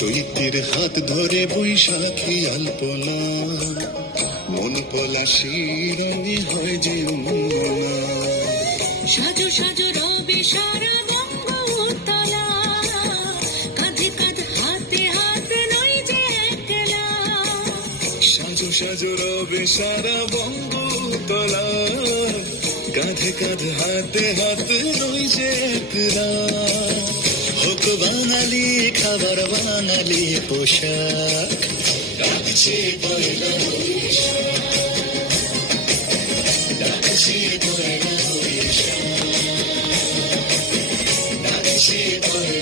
চৈতের হাত ধরে বৈশাখী আলপনা, মন পলাশির রঙে হয় যে অঙ্গনা। সাজো সাজো রবি সারা বঙ্গ উতলা, কাঁধে কাঁধ হাতে হাতে নই যে একলা। সাজো সাজো রবে সারা বঙ্গ তলা, কাঁধে কাঁধ হাতে হাতে রই যে একলা। হোক বাঙালি খাবার বাঙালি পোশাক, ডাকছে পয়লা বৈশাখ, ডাকছে পয়লা বৈশাখ, ডাকছে পয়লা